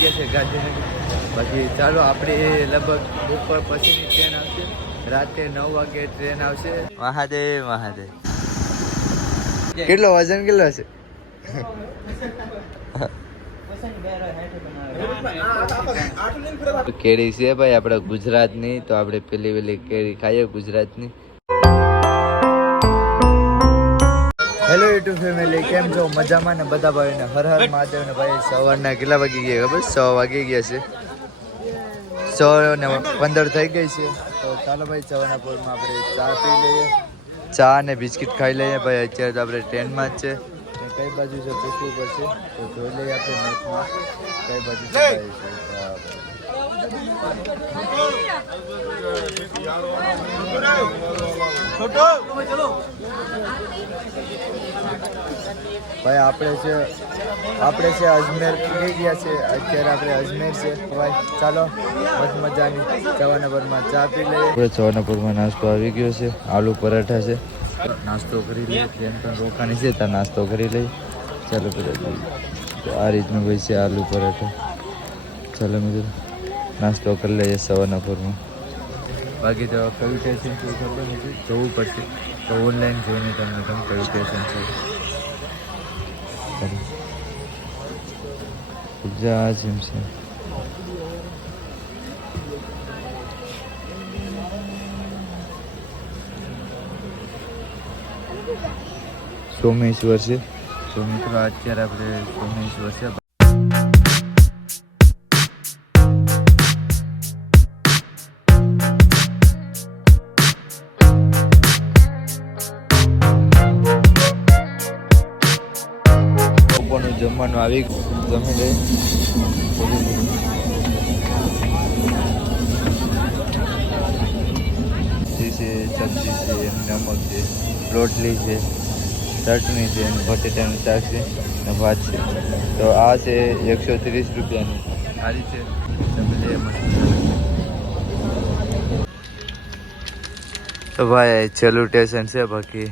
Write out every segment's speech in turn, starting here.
ગયા છે ગાંધીનગર બાકી ચાલો આપણે લગભગ ઉપર પછીની ટ્રેન આવશે. રાતે નવ વાગે ટ્રેન આવશે. મહાદેવ મહાદેવ. કેટલો વજન કેટલો હશે? કેરી છે ભાઈ આપણે ગુજરાતની તો આપણે પેલી પેલી કેરી ખાઈએ ગુજરાતની. હેલો યુટ્યુબ ફેમિલી કેમ છો? મજામાં ને બધા ભાઈને હર હર મહાદેવ ને ભાઈ સવારના કેટલા વાગી ગયા ખબર? સો વાગી ગયા છે. સો ને પંદર થઈ ગઈ છે. તો ચાલો ભાઈ સવારના પોરમાં આપણે ચા પી લઈએ. ચા ને બિસ્કિટ ખાઈ લઈએ. ભાઈ અત્યારે તો આપણે ટ્રેનમાં જ છે. કઈ બાજુ છે? પૂછવું પડશે. તો જોઈ લઈએ આપણે મેપમાં કઈ બાજુ છે ભાઈ, આપણે છે આપણે છે અજમેર થઈ ગયા છે. અત્યારે આપણે અજમેર છે. ભાઈ, ચાલો, બસ મજાની ચવાનપુરમાં ચા પી લઈએ. આપણે નાસ્તો આવી ગયો છે. આલુ પરાઠા છે. નાસ્તો કરી લઈએ. ટ્રેન પણ રોકાણી છે, ત્યાં નાસ્તો કરી લઈએ. ચાલો પેલા આ રીતનું ભાઈ છે આલુ પરાઠા. ચાલો મિત્રો, નાસ્તો કરી લઈએ સવાનપુરમાં બાકી તો કયું સ્ટેશન છે એ ખબર નથી. જોવું પડશે. તો ઓનલાઈન જોઈને તમને તમે કયું સ્ટેશન છે. ચાલો. પિઝા જેમ છે. સોમેશ્વર છે. તો મિત્રો, અત્યારે આપણે સોમેશ્વર છે. જમવાનું આવી. જમી લે જી છે સબ્જી છે નમક છે, રોટલી છે, ચટણી છે, અને બટેટાનું શાક છે અને ભાત છે. તો આ છે એકસો ત્રીસ રૂપિયાનું. સારી છે તમે તો ભાઈ, છેલ્લું સ્ટેશન છે બાકી.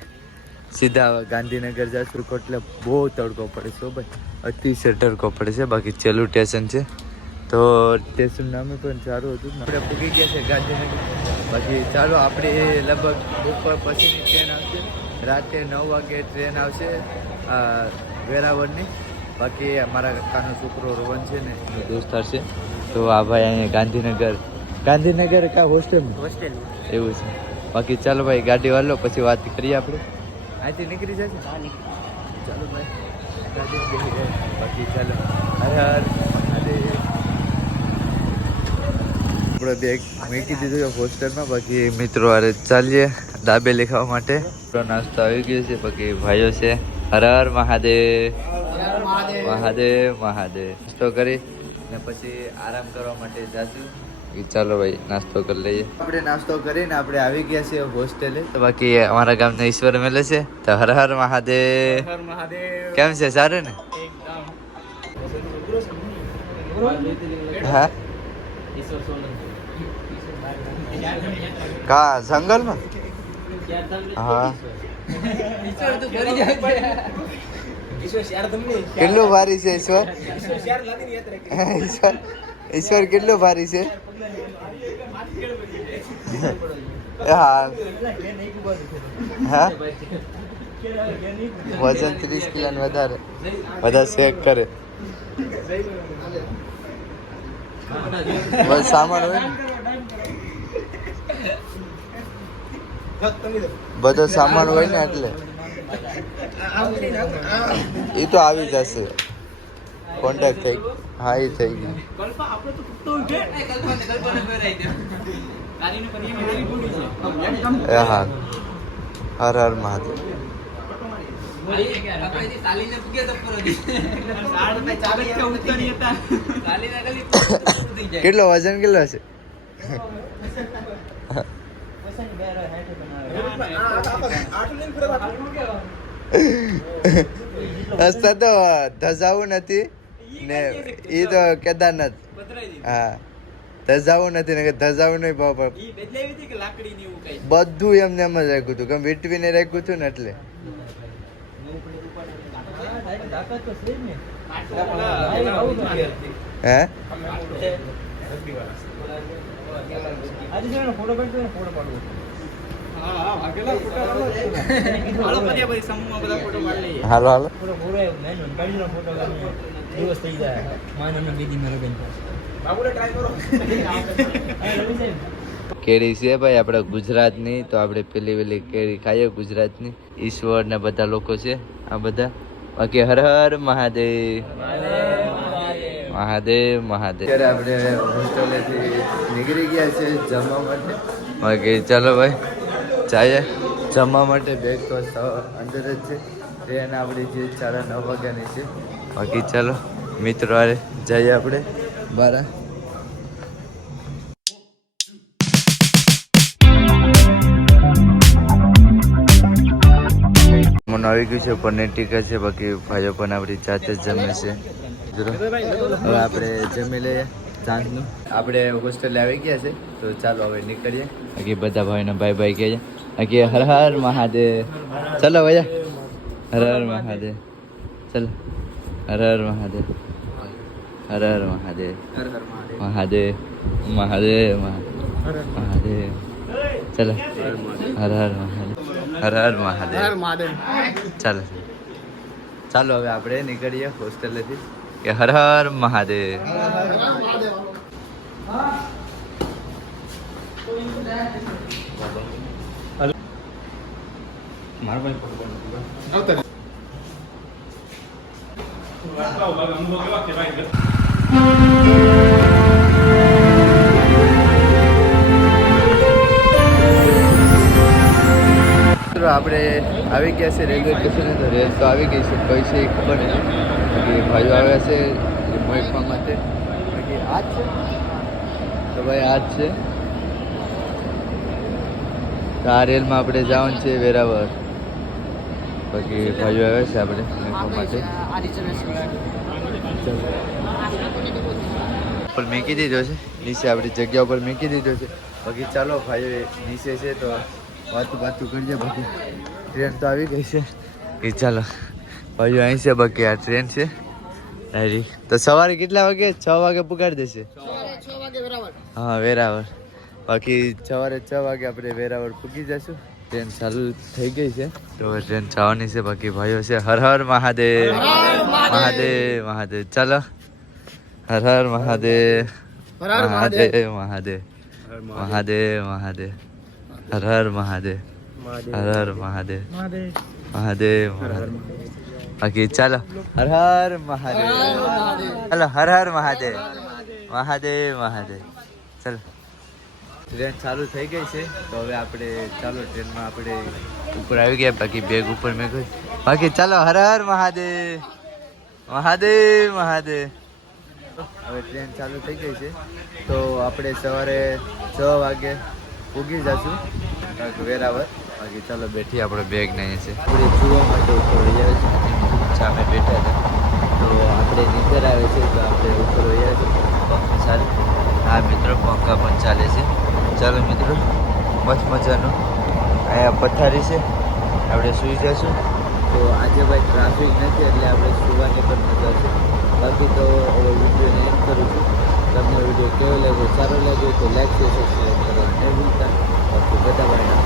સીધા ગાંધીનગર જશું. એટલે બહુ તડકો પડે છે ભાઈ. અતિશય તડકો પડે છે. બાકી છેલ્લું સ્ટેશન છે. તો સ્ટેશન નામે પણ સારું હતું. આપણે પૂકી ગયા છે ગાંધીનગર. બાકી ચાલો આપણે લગભગ બપોર પછીની ટ્રેન આવશે. રાતે નવ વાગે ટ્રેન આવશે વેરાવળની. બાકી અમારા કાકાનો છોકરો રોહન છે ને એનો દોસ્ત છે તો આ ભાઈ અહીંયા ગાંધીનગર ગાંધીનગર કા હોસ્ટેલ હોસ્ટેલ એવું છે. બાકી ચાલો ભાઈ ગાડી વાલો પછી વાત કરીએ આપણે. અહીંથી નીકળી જશે? ચાલો ભાઈ. બાકી ચાલો. હર હર મહાદેવ. આપણે બેગ મૂકી દીધું છે હોસ્ટેલમાં. બાકી મિત્રો અરે ચાલીએ દાબેલી લેખાવા માટે. આપણો નાસ્તો આવી ગયો છે બાકી ભાઈઓ છે. હર હર મહાદેવ. મહાદેવ મહાદેવ. નાસ્તો કરી ને પછી આરામ કરવા માટે જાશું. ચાલો ભાઈ નાસ્તો કરી લઈએ. આપણે નાસ્તો કરીને આપણે આવી ગયા છીએ હોસ્ટેલે. તો બાકી અમારા ગામના ઈશ્વર મેલે છે. તો હર હર મહાદેવ. હર મહાદેવ. કેમ છે સારું ને? હા? કા જંગલમાં? હા. કેટલું ભારી છે ઈશ્વર? ઈશ્વર? ઈશ્વર કેટલો ભારી છે? હા. હા? વજન ત્રીસ કિલો વધારે. બધા શેક કરે. બસ સામાન હોય બધો સામાન હોય ને એટલે. એ તો આવી જશે. કોન્ટેક્ટ થઈ હાઈ થઈ ગયું એ હા. હર હર મહાદેવ. કેટલો વજન કેટલો છે તો ધજાવું નથી. ને એ તો કેદારનાથ હા ધજાવું નથી ને કે ધજાવું નહીં ભાવ પણ ઈ બદલાવી હતી કે લાકડી ની એવું કઈ બધું એમને એમ જ રાખ્યું હતું કેમ વીટવીને રાખ્યું હતું ને એટલે હે હાલો હાલો દિવસ થઈ જાય. માનવ દીદી મારા બેન કેરી. છે ભાઈ આપણે ગુજરાતની તો આપણે પેલી પેલી કેરી ખાઈએ ગુજરાતની. ઈશ્વર ને બધા લોકો છે આ બધા. બાકી હર હર મહાદેવ. મહાદેવ મહાદેવ. અત્યારે આપણે હોસ્ટેલેથી નીકળી ગયા છે જમવા માટે. બાકી ચાલો ભાઈ જઈએ જમવા માટે બેગ તો અંદર જ છે. ટ્રેન આપણી જે સાડા નવ વાગ્યાની છે. બાકી ચાલો, મિત્રો જઈએ આપણે બારા. આવી ગયું છે, પનીર ટીકા છે, બાકી ભાઈઓ પણ આપણી જાતે જ જમે છે. હવે આપણે જમી લઈએ સાંજનું. આપણે હોસ્ટેલે આવી ગયા છે, તો ચાલો હવે નીકળીએ. બાકી બધા ભાઈના ભાઈ ભાઈ કહે છે બાકી હર હર મહાદેવ. ચલો ભાઈ હર હર મહાદેવ. ચલો. હર હર મહાદેવ. હર હર મહાદેવ. હર હર મહાદેવ મહાદેવ મહાદેવ. મહાદેવ ચલો. હર હર મહાદેવ. હર હર મહાદેવ. ચાલો ચાલો. હવે આપણે નીકળીએ હોસ્ટેલેથી કે હર હર મહાદેવ. મારો ભાઈ આપણે આવી ગયા છે રેલવે સ્ટેશને તો રેલ તો આવી ગઈ છે, કઈ છે ખબર નથી બાકી ભાઈઓ આવ્યા છે મોઈકવા માટે. બાકી આ છે? તો ભાઈ આ જ છે. તો આ રેલમાં આપણે જવાનું છે વેરાવર બાકી ભાઈઓ આવ્યા છે આપણે મોઈકવા માટે. ઉપર મૂકી દીધો છે. નીચે આપણી જગ્યા ઉપર મૂકી દીધો છે. બાકી ચાલો ભાઈઓ નીચે છે તો વાતું વાતું કરીએ બાકી. ટ્રેન તો આવી ગઈ છે. કે ચાલો ભાઈઓ અહીં છે બાકી આ ટ્રેન છે. ડાયરી. તો સવારે કેટલા વાગે? છ વાગે પુગાડી દેશે. હા વેરાવળ. બાકી સવારે છ વાગે આપણે વેરાવળ પૂગી જશું ટ્રેન ચાલુ થઈ ગઈ છે તો ટ્રેન જવાની છે બાકી ભાઈઓ છે હર હર મહાદેવ મહાદેવ મહાદેવ ચાલો હર હર મહાદેવ મહાદેવ મહાદેવ મહાદેવ મહાદેવ હર હર મહાદેવ હર હર મહાદેવ મહાદેવ મહાદેવ બાકી ચાલો હર હર મહાદેવ ચાલો હર હર મહાદેવ મહાદેવ મહાદેવ ચાલો ટ્રેન ચાલુ થઈ ગઈ છે, તો હવે આપણે ચાલો ટ્રેનમાં આપણે ઉપર આવી ગયા, બાકી બેગ ઉપર મેં કહ્યું બાકી ચાલો, હર હર મહાદેવ. મહાદેવ મહાદેવ. હવે ટ્રેન ચાલુ થઈ ગઈ છે, તો આપણે સવારે છ વાગે ઉગી જશું વેરાવળ બાકી ચાલો બેઠી આપણે બેગ નહીં છે. આપણે જોવા માટે ઉપર આવે છે સામે બેઠા હતા તો આપણે નીંદર આવે છે, તો આપણે ઉપર આવે છે પંખા ચાલે હા, મિત્રો, પંખા પણ ચાલે છે. ચાલો મિત્રો, મસ્ત મજાનું. અહીંયા પથારી છે, આપણે સૂઈ જશું તો આજે ભાઈ ટ્રાફિક નથી, એટલે આપણે સુવાની પણ મજા છે. બાકી તો હવે વિડીયોને એન્ડ કરું છું. તમને વીડિયો કેવો લાગ્યો, સારો લાગ્યો તો લાઈક છે સબસ્ક્રાઈબ કરવાનું નહીં ભૂલતા બાકી બધા ભાઈના